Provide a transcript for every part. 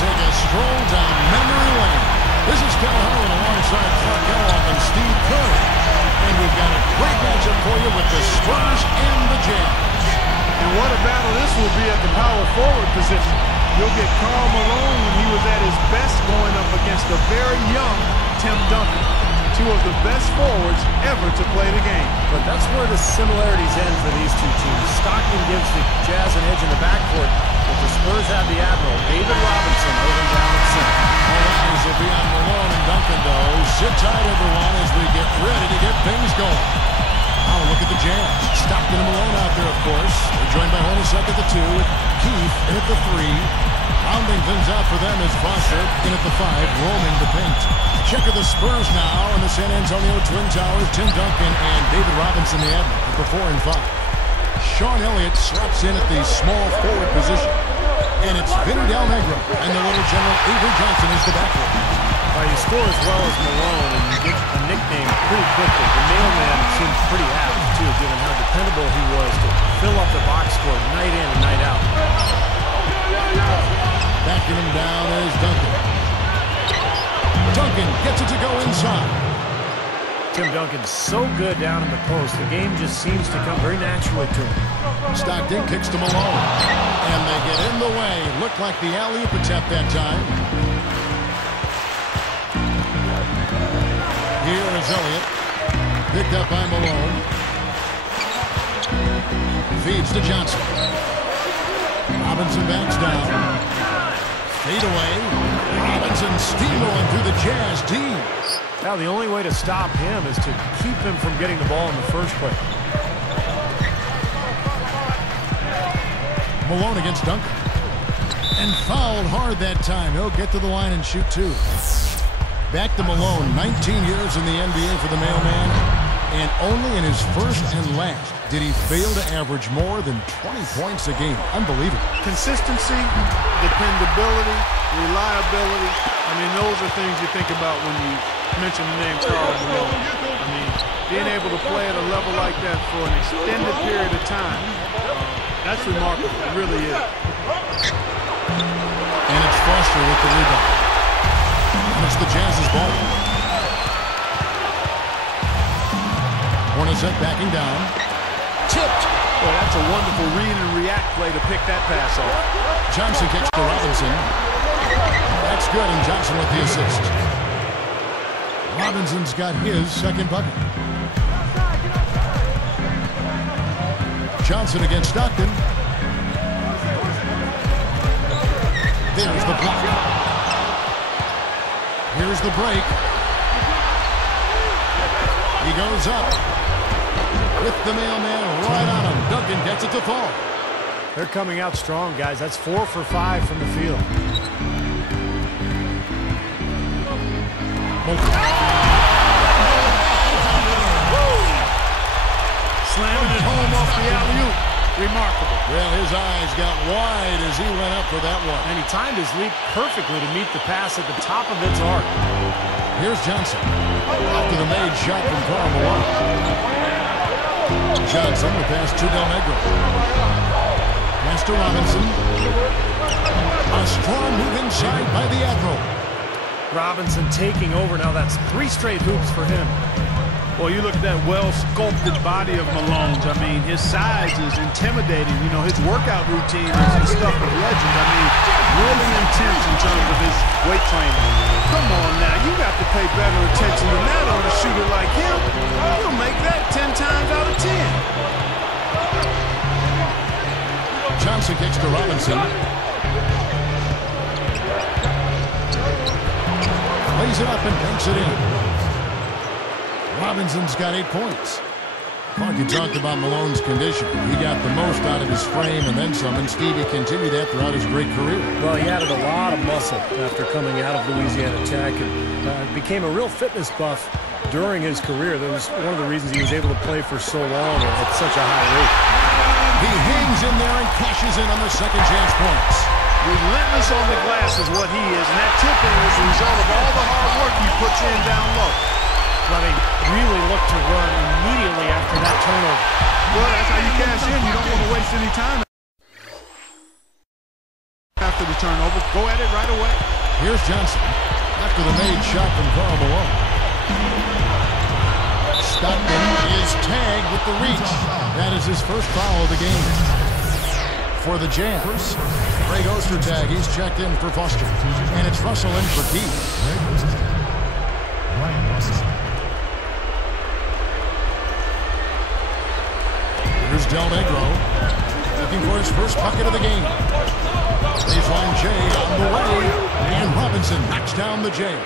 take a stroll down memory lane. This is Karl alongside Karl and Steve Kerr. And we've got a great matchup for you with the Spurs and the Jazz. And what a battle this will be at the power forward position. You'll get Karl Malone when he was at his best going up against a very young Tim Duncan. Two of the best forwards ever to play the game. But that's where the similarities end for these two teams. Stockton gives the Jazz an edge in the backcourt, but the Spurs have the Admiral, David Robinson, holding down at center. All eyes will be on Malone and Duncan, though. Sit tight, everyone, as we get ready to get things going. Now look at the Jazz. Stockton and Malone out there, of course. They're joined by Hornacek at the 2, Keith in at the 3. Rounding things out for them is Foster in at the 5, roaming the paint. Check of the Spurs now in the San Antonio Twin Towers. Tim Duncan and David Robinson, the Admiral, at the 4 and 5. Sean Elliott slots in at the small forward position. And it's Vinny Del Negro and the little General Avery Johnson is the backcourt. You score as well as Malone, and you get a nickname pretty quickly. The Mailman seemed pretty apt, too, given how dependable he was to fill up the box score night in and night out. Backing him down is Duncan. Duncan gets it to go inside. Tim Duncan's so good down in the post. The game just seems to come very naturally to him. Stockton kicks to Malone. And they get in the way. Looked like the alley-oop attempt that time. Here is Elliott. Picked up by Malone. Feeds to Johnson. Robinson backs down. Fade away. Robinson steamrolling through the Jazz D. Now the only way to stop him is to keep him from getting the ball in the first place. Malone against Duncan. And fouled hard that time. He'll get to the line and shoot 2. Back to Malone, 19 years in the NBA for the Mailman, and only in his first and last did he fail to average more than 20 points a game. Unbelievable. Consistency, dependability, reliability. I mean, those are things you think about when you mention the name Karl Malone. I mean, being able to play at a level like that for an extended period of time, that's remarkable. It really is. And it's Foster with the rebound. It's the Jazz's ball. Hornacek backing down. Tipped. Well, that's a wonderful read and react play to pick that pass off. Johnson kicks to Robinson. That's good, and Johnson with the assist. Robinson's got his second bucket. Johnson against Stockton. There's the block. Here's the break. He goes up with the Mailman right on him. Duncan gets it to fall. They're coming out strong, guys. That's 4 for 5 from the field. Slamming it home off the alley-oop. Remarkable. Well, his eyes got wide as he went up for that one. And he timed his leap perfectly to meet the pass at the top of its arc. Here's Johnson. After the made shot from Karl Malone. Johnson, the pass to Del Negro. Pass to Robinson. A strong move inside by the Admiral. Robinson taking over. Now that's 3 straight hoops for him. Well, you look at that well-sculpted body of Malone's. I mean, his size is intimidating. You know, his workout routine is the stuff of legend. I mean, really intense in terms of his weight training. Come on now, you got to pay better attention than that on a shooter like him. You'll make that 10 times out of 10. Johnson kicks to Robinson. Lays it up and banks it in. Robinson's got 8 points. Clark talked about Malone's condition. He got the most out of his frame and then some, and Stevie continued that throughout his great career. Well, he added a lot of muscle after coming out of Louisiana Tech and became a real fitness buff during his career. That was one of the reasons he was able to play for so long and at such a high rate. He hangs in there and cashes in on the second chance points. Relentless on the glass is what he is, and that tipping is the result of all the hard work he puts in down low. Well, they really look to run immediately after that turnover. Well, that's how you cash in. You don't want to waste any time after the turnover. Go at it right away. Here's Johnson after the made shot from Karl Malone. Stockton is tagged with the reach. That is his first foul of the game. For the Jazz, Greg Ostertag, he's checked in for Foster. And it's Russell in for Keith. Here's Del Negro looking for his first bucket of the game. Baseline J on the way. And Robinson knocks down the J.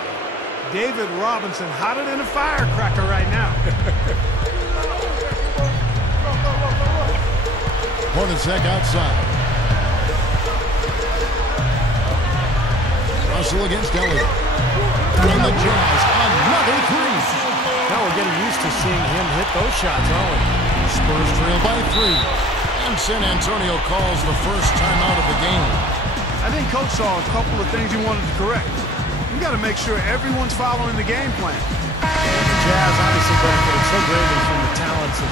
David Robinson, hotter than a firecracker right now. Hornacek outside. Russell against Elliott. And the Jazz, another three. Now we're getting used to seeing him hit those shots, aren't we? Spurs trail by 3. And San Antonio calls the first timeout of the game. I think Coach saw a couple of things he wanted to correct. You got to make sure everyone's following the game plan. The Jazz obviously benefited so greatly from the talents of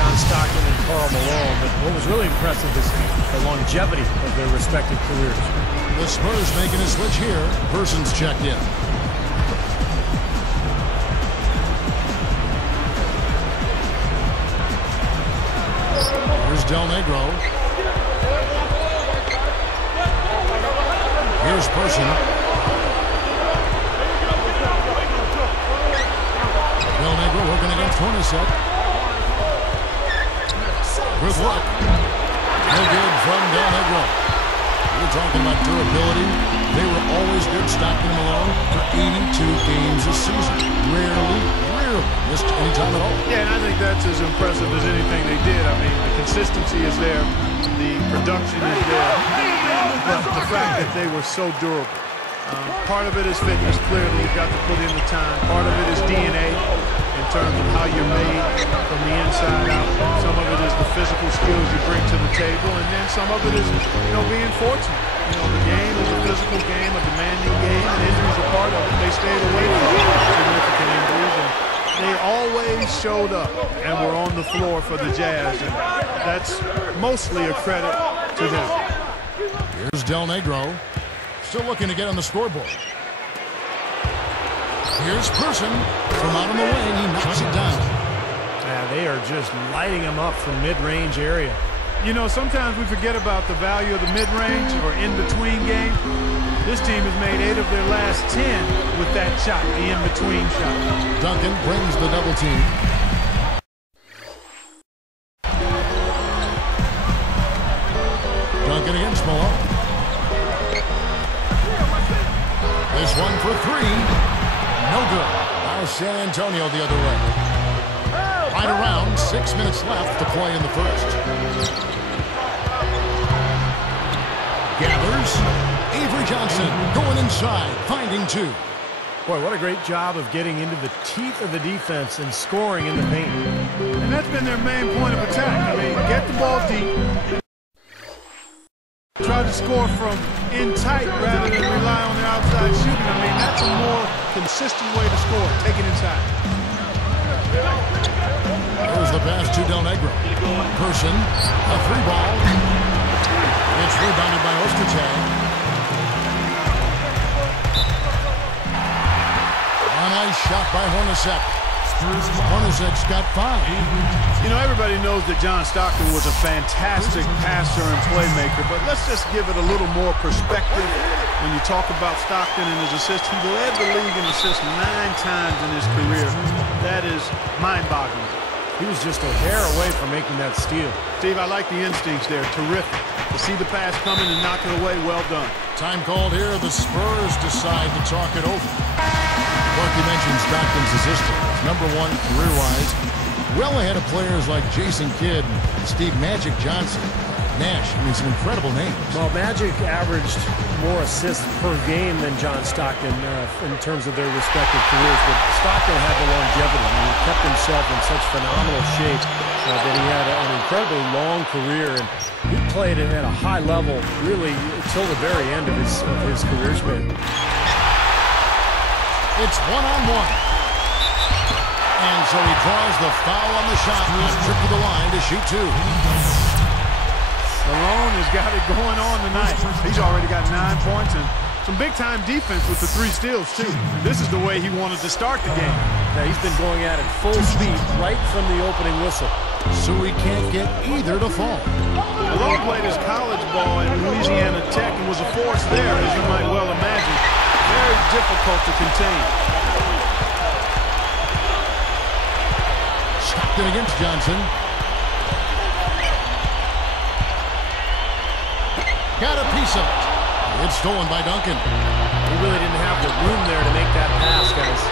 John Stockton and Karl Malone, but what was really impressive is the longevity of their respective careers. The Spurs making a switch here. Person's checked in. Here's Del Negro. Here's Person. Del Negro working against Hornacek. Good luck. No good from Del Negro. We're talking about durability. They were always good, Stockton and Malone, for 82 games a season. Rarely missed any time at all. Yeah, and I think that's as impressive as anything they did. I mean, the consistency is there. The production is there. But the fact that they were so durable. Part of it is fitness, clearly. You've got to put in the time. Part of it is DNA in terms of how you're made from the inside out. Some of it is the physical skills you bring to the table, and then some of it is, being fortunate. The game is a physical game, a demanding game, and injuries are part of it. They stayed away from significant injuries, and they always showed up and were on the floor for the Jazz, and that's mostly a credit to them. Here's Del Negro. Still looking to get on the scoreboard. Here's Person from out on the wing. He knocks it down. Yeah, they are just lighting him up from mid-range area. Sometimes we forget about the value of the mid-range or in-between game. This team has made 8 of their last 10 with that shot, the in-between shot. Duncan brings the double team. Duncan against Malone. This one for 3. No good. Now San Antonio the other way. Right around 6 minutes left to play in the first. Gathers. Avery Johnson going inside, finding 2. Boy, what a great job of getting into the teeth of the defense and scoring in the paint. And that's been their main point of attack. I mean, get the ball deep. Try to score from in tight rather than rely on their outside shooting. I mean, that's a more consistent way to score. Take it inside. There's the pass to Del Negro. Person, a 3-ball. It's rebounded by Ostertag. A nice shot by Hornacek. Hornacek's got 5. Everybody knows that John Stockton was a fantastic passer and playmaker, but let's just give it a little more perspective. When you talk about Stockton and his assists, he led the league in assists 9 times in his career. That is mind-boggling. He was just a hair away from making that steal. Steve, I like the instincts there. Terrific. To see the pass coming and knock it away, well done. Time called here. The Spurs decide to talk it over. Marky mentioned Stockton's assist #1 career-wise. Well ahead of players like Jason Kidd and Steve Magic Johnson. Nash, I mean, some incredible names. Well, Magic averaged more assists per game than John Stockton in terms of their respective careers, but Stockton had the longevity. I mean, he kept himself in such phenomenal shape that he had an incredibly long career, and he played it at a high level really until the very end of his career span. It's 1-on-1. And so he draws the foul on the shot. He's tripped to the line to shoot 2. Malone has got it going on tonight. He's already got 9 points and some big-time defense with the 3 steals, too. This is the way he wanted to start the game. Yeah, he's been going at it full speed right from the opening whistle. So he can't get either to fall. Malone played his college ball at Louisiana Tech and was a force there, as you might well imagine. Very difficult to contain. Stockton against Johnson. Got a piece of it. It's stolen by Duncan. He really didn't have the room there to make that pass, guys.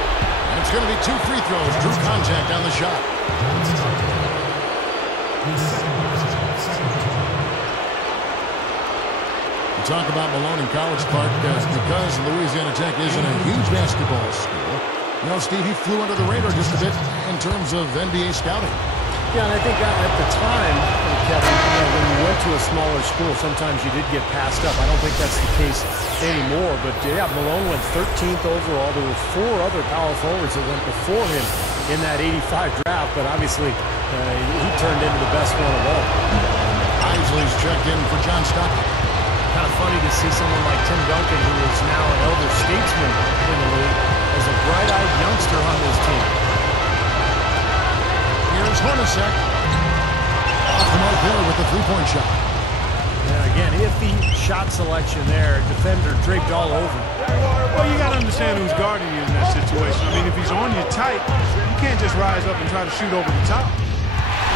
And it's going to be 2 free throws. Drew contact on the shot. We talk about Malone in College Park because Louisiana Tech isn't a huge basketball school. You know, Steve, he flew under the radar just a bit in terms of NBA scouting. Yeah, and I think at the time, Kevin, when you went to a smaller school, sometimes you did get passed up. I don't think that's the case anymore. But, yeah, Malone went 13th overall. There were 4 other power forwards that went before him in that 85 draft. But, obviously, he turned into the best one of all. Isley's checked in for John Stockton. Kind of funny to see someone like Tim Duncan, who is now an elder statesman in the league, as a bright-eyed youngster on this team. Here's Hornacek. Off the mark there with the 3-point shot. Yeah, again, iffy shot selection there. Defender draped all over. Well, you got to understand who's guarding you in that situation. I mean, if he's on you tight, you can't just rise up and try to shoot over the top.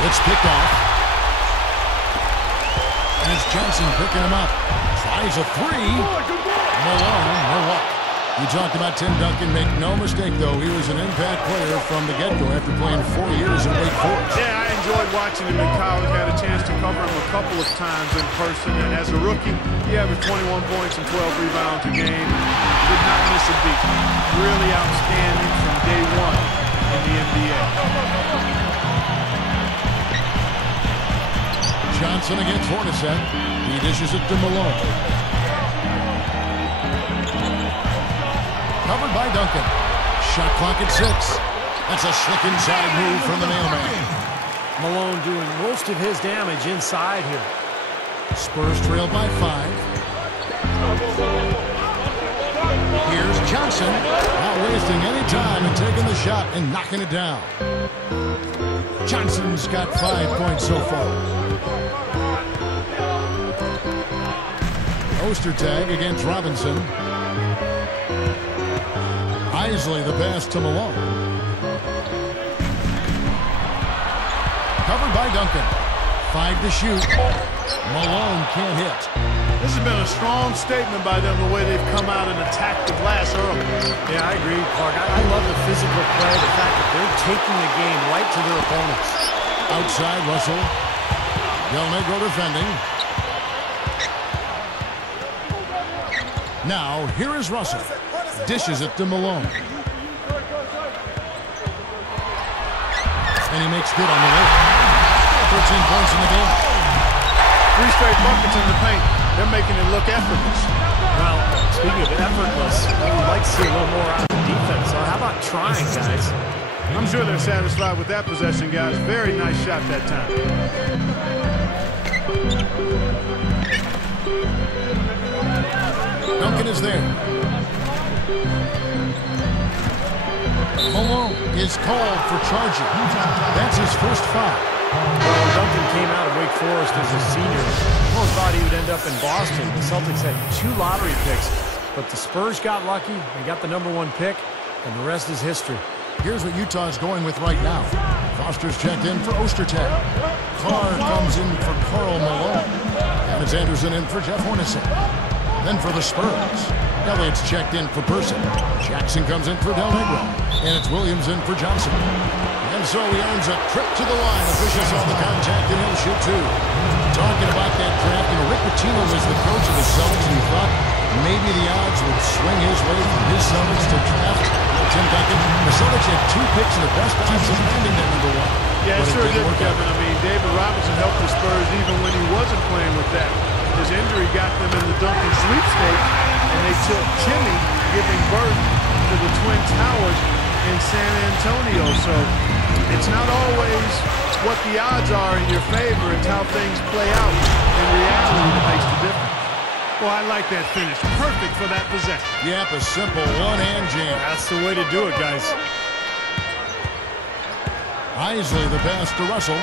It's picked off. And it's Johnson picking him up. Tries a 3. Malone, no luck. You talked about Tim Duncan. Make no mistake, though, he was an impact player from the get-go after playing 4 years in Wake Forest. Yeah, I enjoyed watching him in college. Had a chance to cover him a couple of times in person. And as a rookie, he averaged 21 points and 12 rebounds a game. Did not miss a beat. Really outstanding from day one in the NBA. Johnson against Hornacek. He dishes it to Malone. Covered by Duncan. Shot clock at 6. That's a slick inside move from the Mailman. Malone doing most of his damage inside here. Spurs trail by 5. Here's Johnson. Not wasting any time and taking the shot and knocking it down. Johnson's got 5 points so far. Ostertag against Robinson. Isley the pass to Malone. Covered by Duncan. 5 to shoot. Malone can't hit. This has been a strong statement by them, the way they've come out and attacked the glass early. Yeah, I agree, Clark. I love the physical play, the fact that they're taking the game right to their opponents. Outside, Russell. Del Negro defending. Now, here is Russell. Dishes it to Malone. And he makes good on the way. 13 points in the game. 3 straight buckets in the paint. They're making it look effortless. Well, speaking of effortless, I would like to see a little more out of the defense. So how about trying, guys? I'm sure they're satisfied with that possession, guys. Very nice shot that time. Duncan is there. Malone is called for charging. That's his first foul. Well, Duncan came out of Wake Forest as a senior. Everyone thought he would end up in Boston. The Celtics had 2 lottery picks, but the Spurs got lucky. They got the #1 pick, and the rest is history. Here's what Utah's going with right now. Foster's checked in for Ostertag. Karl comes in for Karl Malone. And it's Anderson in for Jeff Hornacek. Then for the Spurs, Elliott's checked in for Person. Jackson comes in for Del Negro. And it's Williams in for Johnson. And so he earns a trip to the line. Officials on the contact, and he'll shoot 2. Talking about that draft, Rick Pitino was the coach of the Celtics, and he thought maybe the odds would swing his way from his Celtics to draft Tim Duncan. The Celtics had 2 picks and the best odds of landing that #1. Yeah, it sure did, Kevin. I mean, David Robinson helped the Spurs even when he wasn't playing with that. His injury got them in the Duncan sweepstakes, and they took Jimmy, giving birth to the Twin Towers in San Antonio. So it's not always what the odds are in your favor. It's how things play out in reality that makes the difference. Well, I like that finish. Perfect for that possession. Yep, a simple one-hand jam. That's the way to do it, guys. Isley the pass to Russell.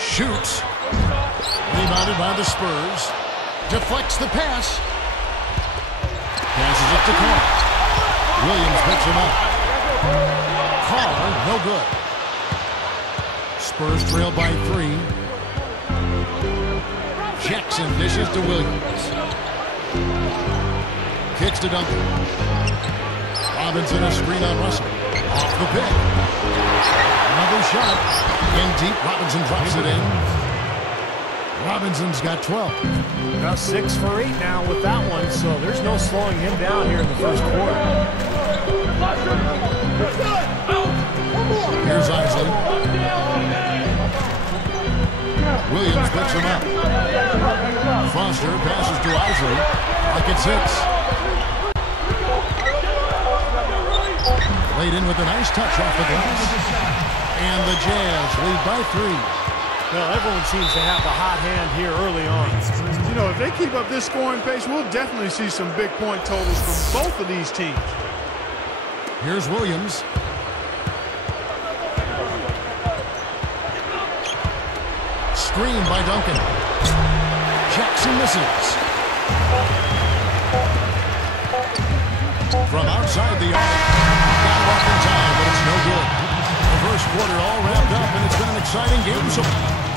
Shoots. Rebounded by the Spurs. Deflects the pass. Passes it to Karl. Williams picks him up. Karl, no good. Spurs trail by 3. Jackson dishes to Williams. Kicks to Duncan. Robinson a screen on Russell. Off the pick. Another shot. In deep. Robinson drops it in. Robinson's got 12. Now 6 for 8 now with that one, so there's no slowing him down here in the first quarter. Here's Isley. Williams picks him up. Foster passes to Isley. Rockets 6. Laid in with a nice touch off the glass. And the Jazz lead by 3. Well, everyone seems to have the hot hand here early on. You know, if they keep up this scoring pace, we'll definitely see some big point totals from both of these teams. Here's Williams. Screen by Duncan. Jackson misses. From outside the arc. Got it off in time, but it's no good. The first quarter all wrapped up, and it's been an exciting game so far.